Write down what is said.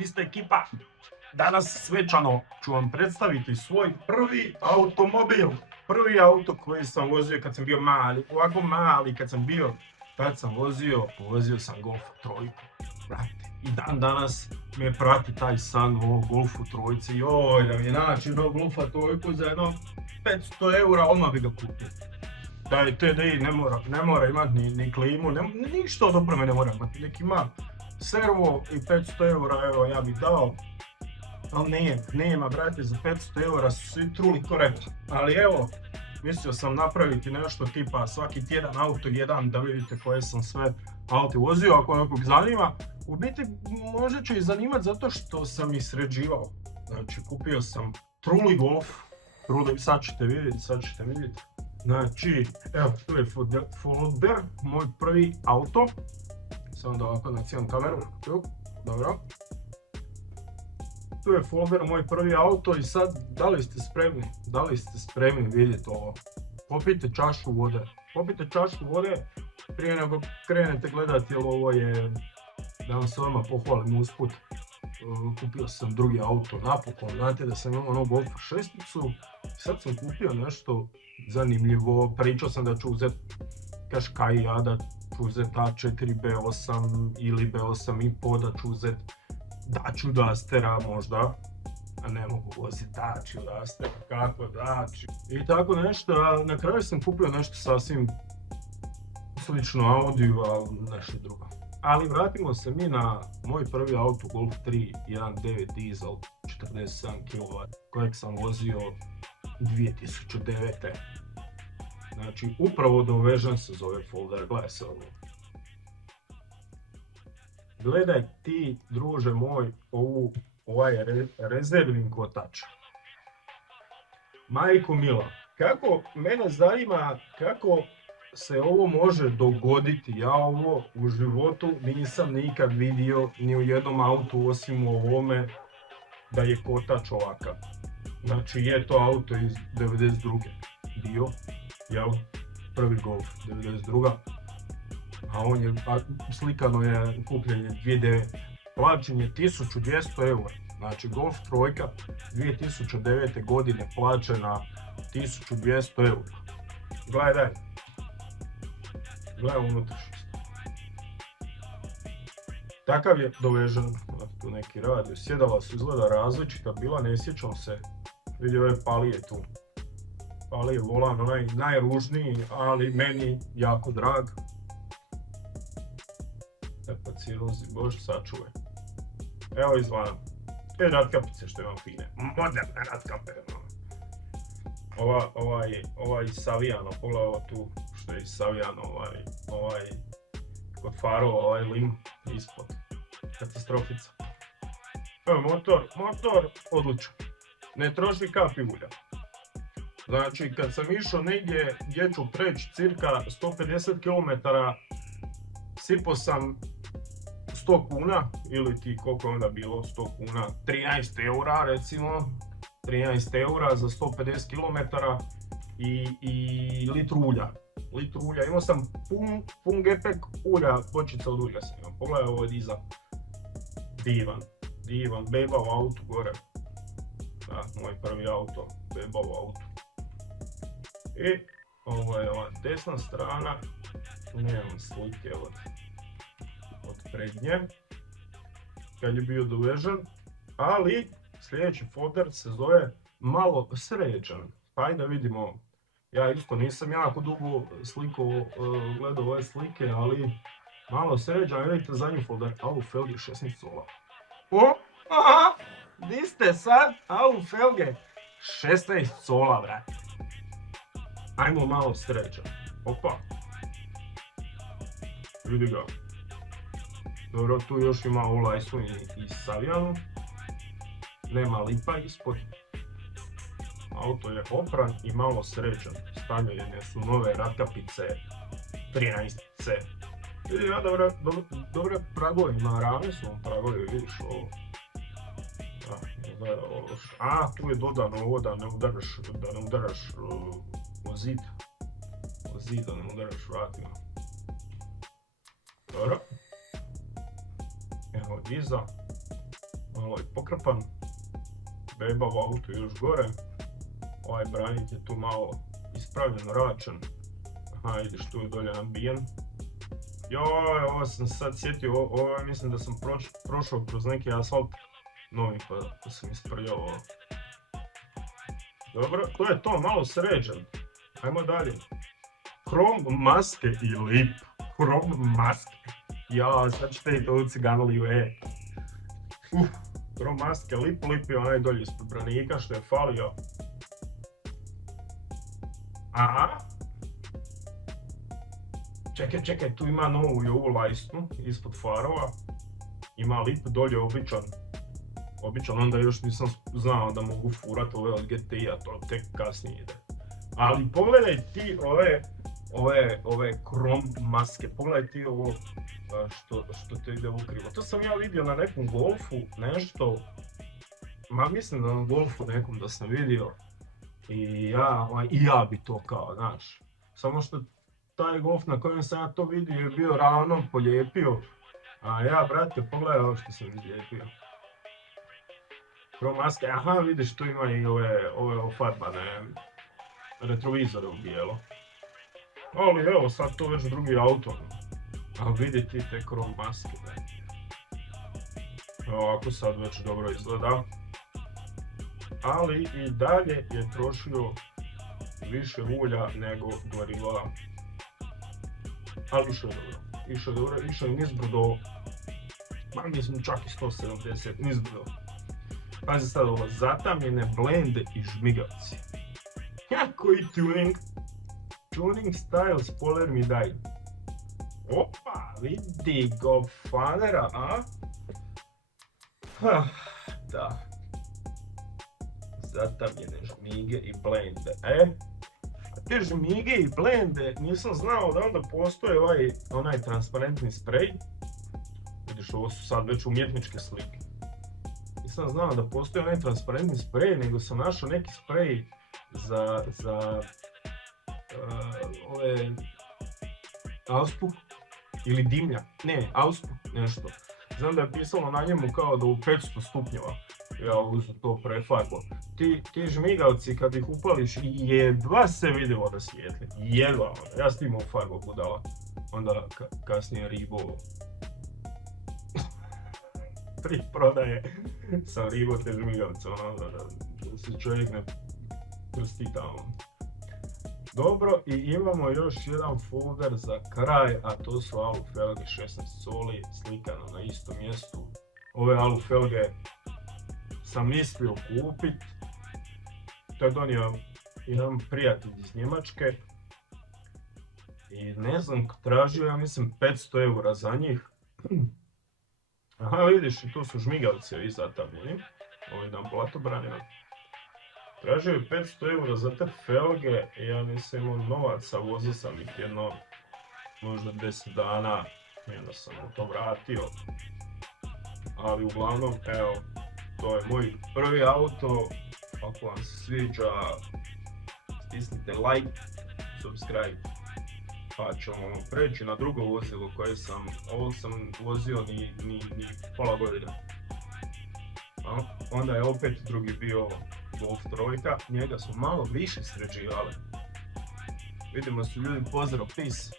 ista ekipa. Danas svečano ću vam predstaviti svoj prvi automobil. Prvi auto koji sam vozio kad sam bio mali, ovako mali kad sam bio, tad sam vozio sam Golf trojku. I dan danas me prati taj san o Golfu trojci. Joj, da mi naći jednog Golfa trojku za jedno 500 eura, odmah bi ga kupio. Da TDI ne mora imati ni klimu, ništa od opreme ne mora imati. Nek ima servo i 500 eura, evo ja bih dao. Ali nema, brate, za 500 eura su svi truli korektno. Ali evo, mislio sam napraviti nešto tipa svaki tjedan auto jedan, da vidite koje sam sve auto vozio, ako nekog zanima. U biti možda će i zanimati zato što sam ih sređivao. Znači, kupio sam truli Golf, sad ćete vidjeti. Znači, evo, tu je folder, moj prvi auto. Samo da ovako nacijem kameru, dobro. Tu je folder, moj prvi auto i sad, da li ste spremni vidjeti ovo? Popijte čašu vode prije nego krenete gledati, jer ovo je, da vam se odmah pohvalim usput, kupio sam drugi auto napokon, znate da sam imao Golf 6, sad sam kupio nešto zanimljivo, pričao sam da ću uzeti Qashqai, da ću uzeti A4 B8 ili B8,5, da ću uzeti Dacia Dustera možda, a ne mogu voziti Dacia Duster, kako Dacia i tako nešto, a na kraju sam kupio nešto sasvim slično Audiju, a nešto drugo. Ali vratimo se mi na moj prvi auto Golf 3 1.9 dizel 47 kW kojeg sam vozio 2009. Znači upravo dovežen se zove folder, gledaj se ovo. Gledaj ti, druže moj, ovaj rezervni kotač. Majko mila, mene zanima kako se ovo može dogoditi. Ja ovo u životu nisam nikad vidio ni u jednom autu osim u ovome da je kotač ovakav. Znači je to auto iz 92. bio, prvi Golf 92. A on je, slikano je kupljenje 2009. Plaćen je 1200 eura. Znači Golf trojka 2009. godine plaćena 1200 eura. Gledaj unutrašnjost. Takav je dovežen, tu neki radio. Sjedala su izgleda različita bila, ne sjećam se. Vidio je palije tu. Palije volan, onaj najružniji, ali meni jako drag. Pa cirozi, bože sačuvaj. Evo izvana. Ratkapice što imam fine. Moderne ratkape. Ovaj Savijano, pogledaj tu što je Savijano, ovaj kod farova, ovaj lim ispod. Katastrofica. Evo motor odličan. Ne troši kapi ulja. Znači kad sam išao negdje gdje ću preći cirka 150 km, sipao sam 100 kuna, ili ti koliko je onda bilo 100 kuna, 13 eura recimo, 13 eura za 150 km i litru ulja. Imao sam pun gepek ulja, bočica od ulja sam imao. Pogledaj ovo diza. Divan, bebav auto gore. Da, moj prvi auto, bebav auto. I ovo je ova desna strana, tu nemam slike od prednje, kad je bio dovežen, ali sljedeći folder se zove malo sređen. Pa ajde da vidimo, ja isto nisam jako dugo gledao ove slike, ali malo sređen, vidite zadnji folder, AU felge 16 cola. Di ste sad? AU felge 16 cola, brate. Ajmo malo sređen. Opa. Vidi ga. Dobro, tu još ima olajsu i Savijanu. Nema lipa ispod. Auto je opran i malo sređen. Stavljene su nove ratkapice 13C. Vidi ja dobre pragove ima, ravni su vam pragovi, vidiš ovo. Tu je dodano ovo da ne udaraš o zid. Da ne udaraš vratima. Dobro. Evo diza. malo je pokrpan. Beba u autu još gore. Ovaj branik je tu malo ispravljen, račan. Aha, ideš tu dolje nabijen. Joj, ovo sam sad sjetio, ovo mislim da sam prošao kroz neki asfalt novi pa sam isprljao. Dobro, to je to, malo sređen. Ajmo dalje. Krom maske i lip. Krom maske. Ja, sad ćete i to u ciganoliju, Krom maske, lip je onaj dolje ispod branika što je falio. Aha. Čekaj, tu ima novu i ovu lajsnu ispod farova. Ima lip dolje običan, onda još nisam znao da mogu furat ove od GTI-a, to tek kasnije ide. Ali pogledaj ti ove krom maske, pogledaj ti ovo što te ide ukrivo. To sam ja vidio na nekom golfu, nešto, mislim da na golfu nekom da sam vidio. I ja bi to kao, znaš. Samo što taj golf na kojem sam ja to vidio je bio ravno polijepio. A ja, brate, pogledaj ovo što sam izlijepio. Krom maske, aha, vidiš, tu ima i ove ofarbane retrovizore u bijelo. Ali evo, sad to već drugi auto. A vidi ti te krom maske, da. Ovako sad već dobro izgleda. Ali i dalje je trošio više ulja nego goriva. Ali išao je dobro, išao je nizbrdo, mislim čak i 170, nizbrdo. Pazi sad ovo, zatamljene blende i žmigavci. Koji tuning style spoiler mi daj. Opa, vidi go fanera, a? Da. Zatamljene žmige i blende, te žmige i blende nisam znao da onda postoje onaj transparentni sprej. Vidiš, ovo su sad već umjetničke slike. Nisam znao da postoji onaj transparentni sprej, nego sam našao neki sprej za ove auspuh ili dimlja, auspuh nešto. Znam da je pisalo na njemu kao da u 500 stupnjeva. Ja uzem to prefarbo. Ti žmigavci kad ih upališ jedva se vidimo da svijetli. Jedva, ja s tim u farbu budala. Onda kasnije ribo. Pri prodaje sam ribo te žmigavce, da se čovjek ne prsti tamo. Dobro, i imamo još jedan folder za kraj, a to su alu felge 16 soli, slikano na istom mjestu. Ove alu felge sam mislio kupit. To je donio jedan prijatelj iz Njemačke. I ne znam, tražio ja mislim 500 eura za njih. Aha, vidiš, i tu su žmigavci ovi zatamljeni. Ovo je jedan blatobranina. Tražio je 500 eura za te felge i ja nisam imao novaca, vozio sam ih jedno, možda 10 dana i onda sam to vratio. Ali uglavnom, evo, to je moj prvi auto. Ako vam se sviđa, stisnite like, subscribe, pa ćemo preći na drugo vozilo koje ovo sam vozio ni pola godine. Onda je opet drugi bio Golf trojka, njega su malo više sređivali. Vidimo se ljudi, pozdrav, peace!